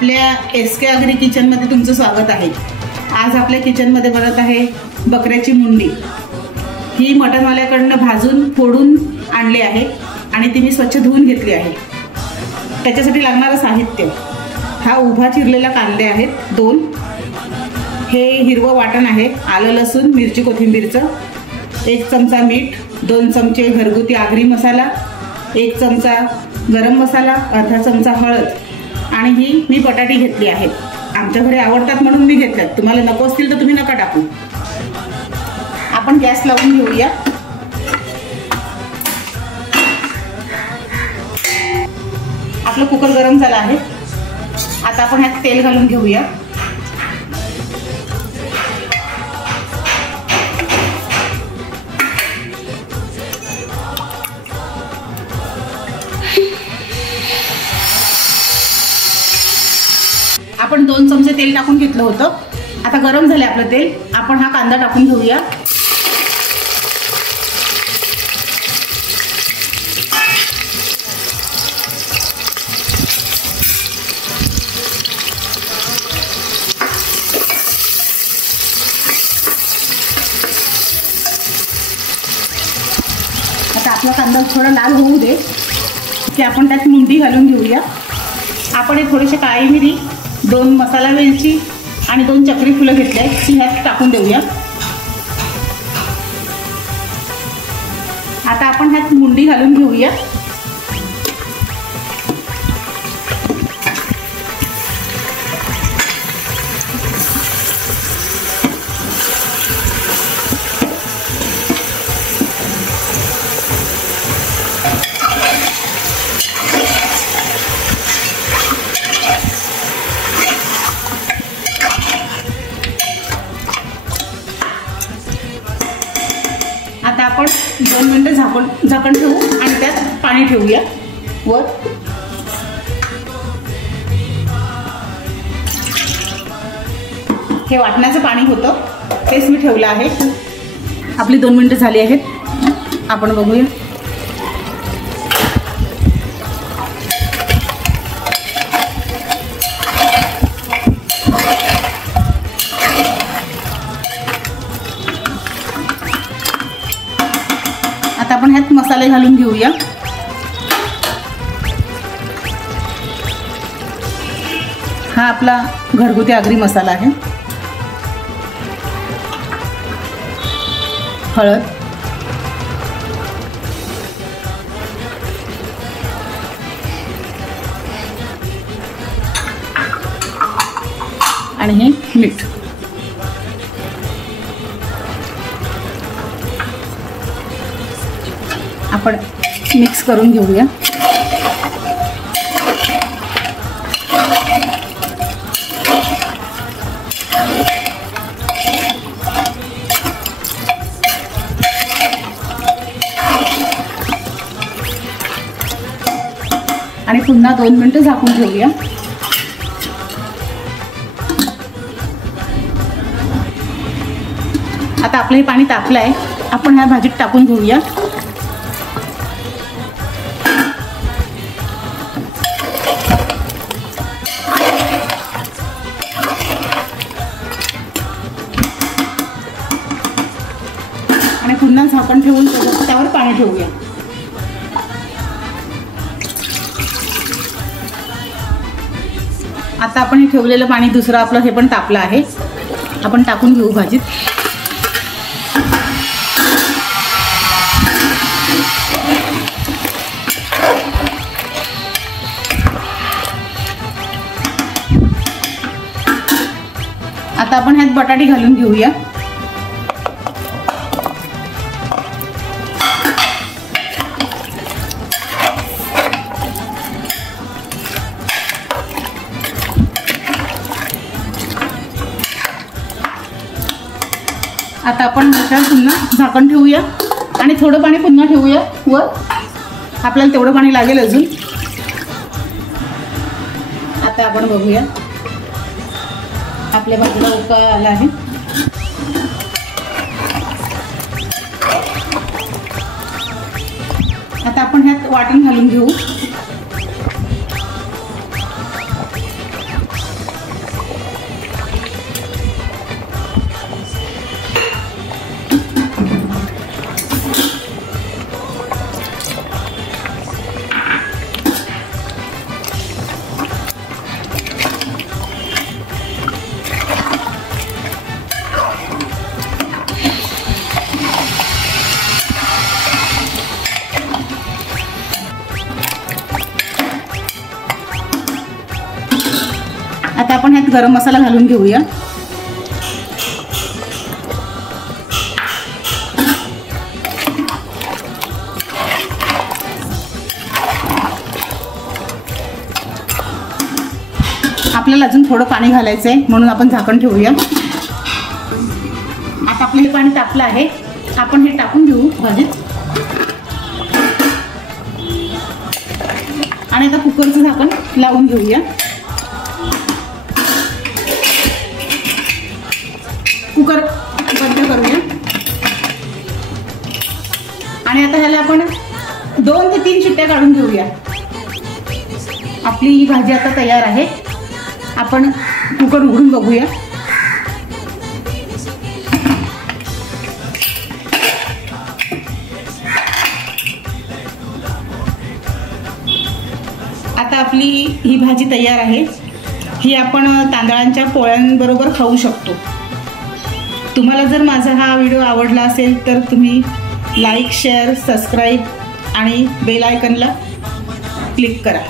आपल्या SK agree किचनमध्ये तुमचं स्वागत आहे। आज आपल्या किचनमध्ये बनत आहे बकऱ्याची मुंडी। ही मटनवाल्याकडनं भाजून फोडून आणली आहे आणि ती मी स्वच्छ धुवून घेतली आहे। त्याच्यासाठी लागणारं साहित्य हा उभा चिरलेला कांदे आहेत 2, हे हिरवं वाटण आहे आलं लसूण मिरची कोथिंबीरचं, 1 चमचा मीठ, 2 चमचे घरगुती आगरी मसाला, 1 चमचा गरम मसाला, अर्धा चमचा हळद आणि ही मी बटाटी घेतली आहेत। आमच्या घरी आवडतात म्हणून मी घेतल्यात, तुम्हाला नको असतील तर तुम्ही नका टाकू। आपण गॅस लावून घेऊया। आपलं कुकर गरम झालं आहे। आता आपण ह्यात तेल घालून घेऊया। आपण 2 चमचे तेल टाकून घेतलं होतं। आता गरम झाले आपलं तेल, आपण हा कांदा टाकून घेऊया। आता आपला कांदा थोडा लाल होऊ दे की आपण त्यात मुंडी घालून घेऊया। आपण एक थोडीशी काळी मिरी, 2 मसाला वेलची आणि 2 चक्री फुलं घेतले आहेत, ती ह्यात टाकून देऊया। आता आपण ह्यात मुंडी घालून घेऊया। आता आपण 2 मिनिटं झाकण ठेवू आणि त्यात पाणी ठेवूया वर। हे वाटण्याचं पाणी होतं, तेच मी ठेवलं आहे। आपली 2 मिनिटं झाली आहेत, आपण बघूया। आता आपण ह्यात मसाले घालून घेऊया। हा आपला घरगुती आगरी मसाला आहे। हळद, आणि हे मीठ। आपण मिक्स करून घेऊया। आणि पुन्हा 2 मिनिटं झाकून ठेवूया। आता आपलं हे पाणी तापलं आहे, आपण ह्या भाजीत टाकून घेऊया। आणि पुन्हा झाकण ठेवून त्यावर पाणी ठेवूया। आता आपण हे ठेवलेलं पाणी दुसरं आपलं हे पण तापलं आहे, आपण टाकून घेऊ भाजीत। आता आपण ह्यात बटाटी घालून घेऊया। आता आपण पुन्हा झाकण ठेवूया आणि थोडं पाणी पुन्हा ठेवूया वर, आपल्याला तेवढं पाणी लागेल अजून। आता आपण बघूया, आपल्या भाजीला उकळ आला आहे। आता आपण ह्यात वाटण घालून घेऊ। आपण ह्यात गरम मसाला घालून घेऊया. आपल्याला अजून थोडं पाणी घालायचं आहे म्हणून आपण झाकण ठेवूया. आता आपलं हे पाणी तापलं आहे, आपण हे टाकून घेऊ भाजीत. आणि आता कुकरचं झाकण लावून घेऊया. कुकर बंद करूया. आणि आता ह्याला आपण 2 ते 3 शिट्ट्या काढून घेऊया. आपली ही भाजी आता तयार आहे. आपण कुकर उघडून बघूया. आता आपली ही भाजी तयार आहे. ही आपण तांदळाच्या पोळ्यांबरोबर खाऊ शकतो. तुम्हाला जर माझा हा व्हिडिओ आवडला असेल तर तुम्ही लाईक, शेअर, सबस्क्राईब आणि बेल आयकॉनला क्लिक करा.